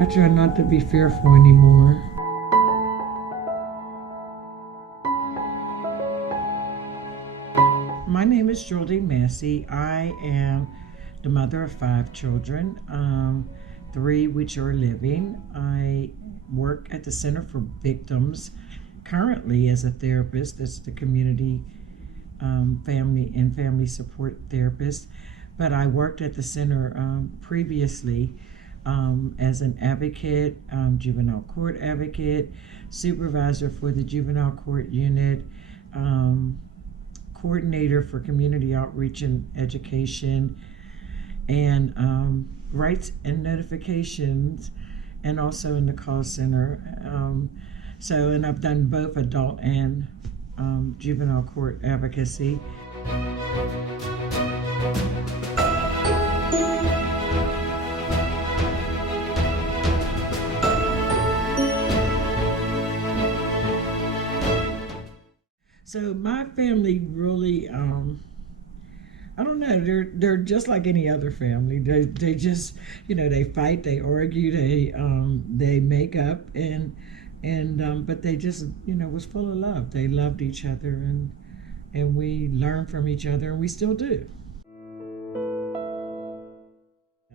I try not to be fearful anymore. My name is Geraldine Massey. I am the mother of 5 children, 3 which are living. I work at the Center for Victims currently as a therapist. That's the community family support therapist. But I worked at the center previously as an advocate, juvenile court advocate, supervisor for the juvenile court unit, coordinator for community outreach and education, and rights and notifications, and also in the call center. And I've done both adult and juvenile court advocacy. So my family really, I don't know, they're just like any other family. They just, they fight, they argue, they make up, but they just, was full of love. They loved each other, and we learned from each other, and we still do.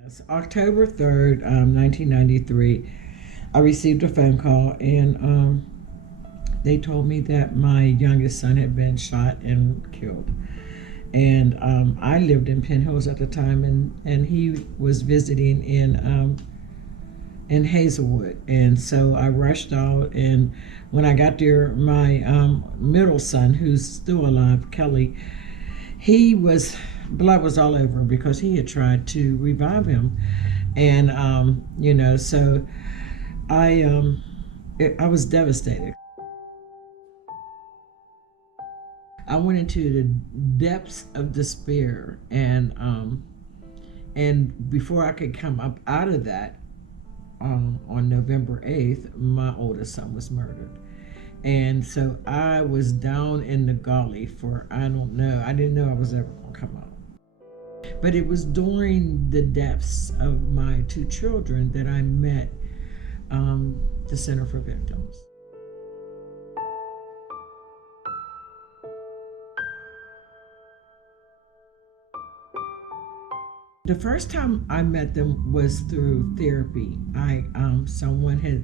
It's October 3rd, 1993. I received a phone call, and they told me that my youngest son had been shot and killed. And I lived in Penn Hills at the time, and he was visiting in Hazelwood. And so I rushed out, and when I got there, my middle son, who's still alive, Kelly, blood was all over him because he had tried to revive him. And, so I was devastated. I went into the depths of despair, and before I could come up out of that, on November 8th, my oldest son was murdered. And so I was down in the gully for, I didn't know I was ever going to come out. But it was during the deaths of my 2 children that I met the Center for Victims. The first time I met them was through therapy. Someone had,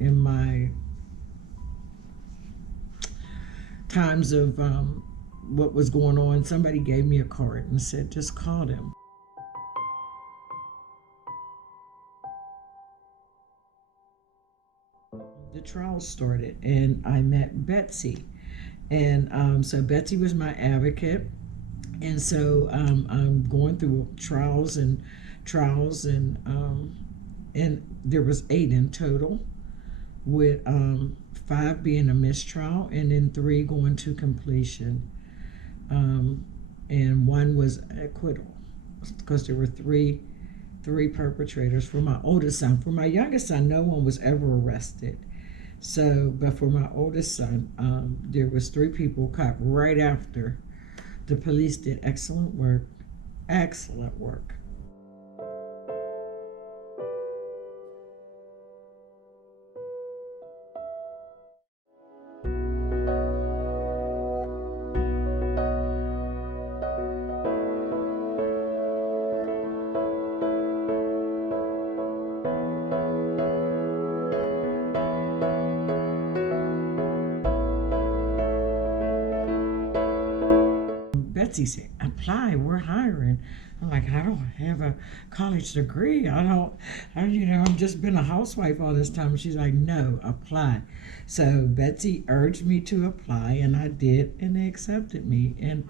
in my times of what was going on, somebody gave me a card and said, just call them. The trial started, and I met Betsy. And so Betsy was my advocate. And so I'm going through trials, and there was 8 in total, with 5 being a mistrial, and then 3 going to completion, and 1 was acquittal, because there were three perpetrators for my oldest son. For my youngest son, no one was ever arrested. So, but for my oldest son, there was 3 people caught right after. The police did excellent work. Betsy said, apply, we're hiring. I'm like, I don't have a college degree. I've just been a housewife all this time. She's like, no, apply. So Betsy urged me to apply, and I did, and they accepted me. And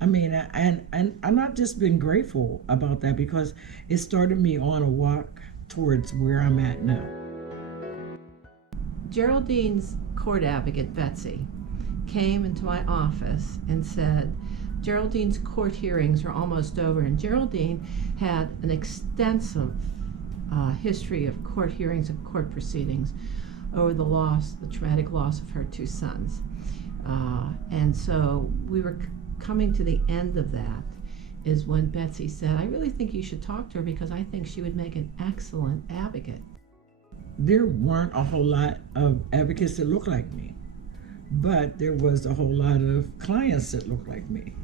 I've just been grateful about that, because it started me on a walk towards where I'm at now. Geraldine's court advocate, Betsy, came into my office and said, Geraldine's court hearings are almost over, and Geraldine had an extensive history of court hearings and court proceedings over the traumatic loss of her 2 sons. And so we were coming to the end of that, is when Betsy said, I really think you should talk to her because I think she would make an excellent advocate. There weren't a whole lot of advocates that looked like me, but there was a whole lot of clients that looked like me.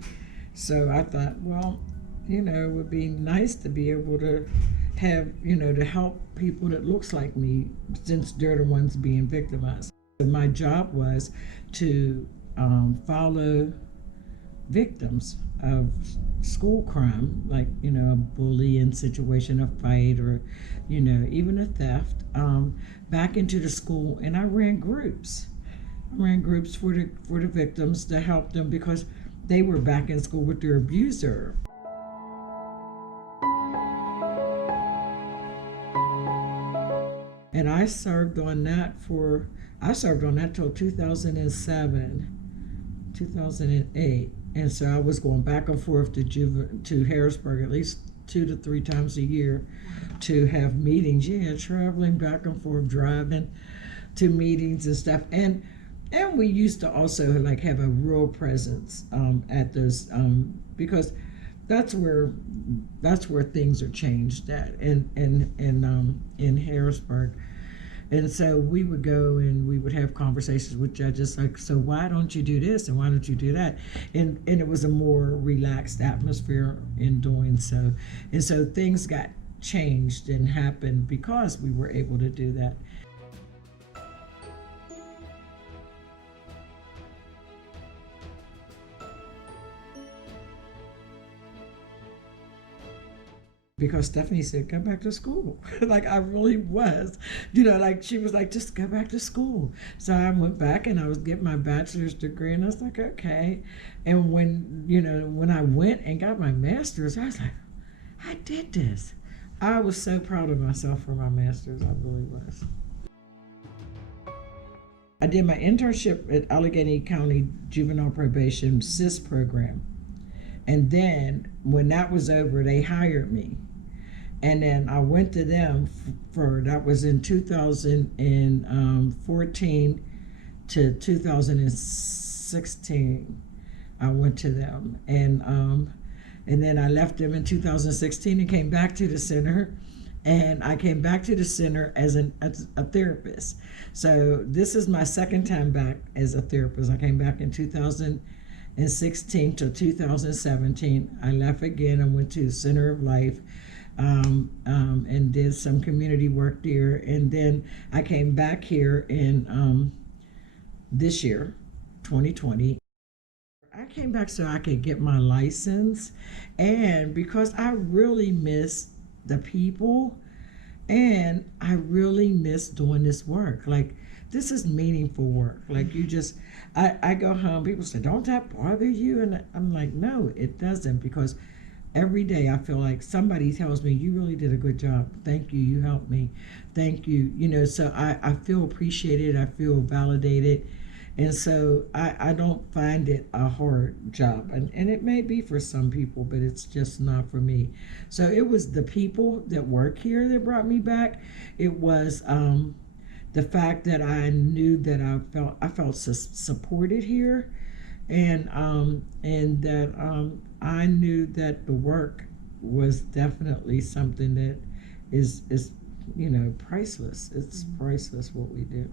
So I thought, well, it would be nice to be able to have, to help people that looks like me, since they're the ones being victimized. My job was to follow victims of school crime, like, a bullying situation, a fight, or, even a theft, back into the school. And I ran groups. For the victims to help them because they were back in school with their abuser. And I served on that till 2007, 2008. And so I was going back and forth to Harrisburg at least 2 to 3 times a year to have meetings. Yeah, traveling back and forth, driving to meetings and stuff. And we used to also like have a real presence at those because that's where things are changed at in Harrisburg. And so we would go and we would have conversations with judges like, so why don't you do this and why don't you do that? And it was a more relaxed atmosphere in doing so. And so things got changed and happened because we were able to do that. Because Stephanie said, go back to school. Like I really was, like she was like, just go back to school. So I went back and I was getting my bachelor's degree and I was like, okay. And when I went and got my master's, I was like, I did this. I was so proud of myself for my master's. I really was. I did my internship at Allegheny County Juvenile Probation SIS program. And then when that was over, they hired me. And then I went to them that was in 2014 to 2016. I went to them. And then I left them in 2016 and came back to the center. And I came back to the center as a therapist. So this is my second time back as a therapist. I came back in 2016 to 2017. I left again. I went to Center of Life and did some community work there. And then I came back here in this year, 2020. I came back so I could get my license, and because I really miss the people and I really miss doing this work. Like, this is meaningful work. Like, I go home, people say, don't that bother you? And I'm like, no, it doesn't, because every day I feel like somebody tells me, you really did a good job. Thank you. You helped me. Thank you. So I feel appreciated. I feel validated. And so I don't find it a hard job. And it may be for some people, but it's just not for me. So it was the people that work here that brought me back. It was the fact that I knew that I felt supported here, and that I knew that the work was definitely something that is priceless. It's priceless what we do.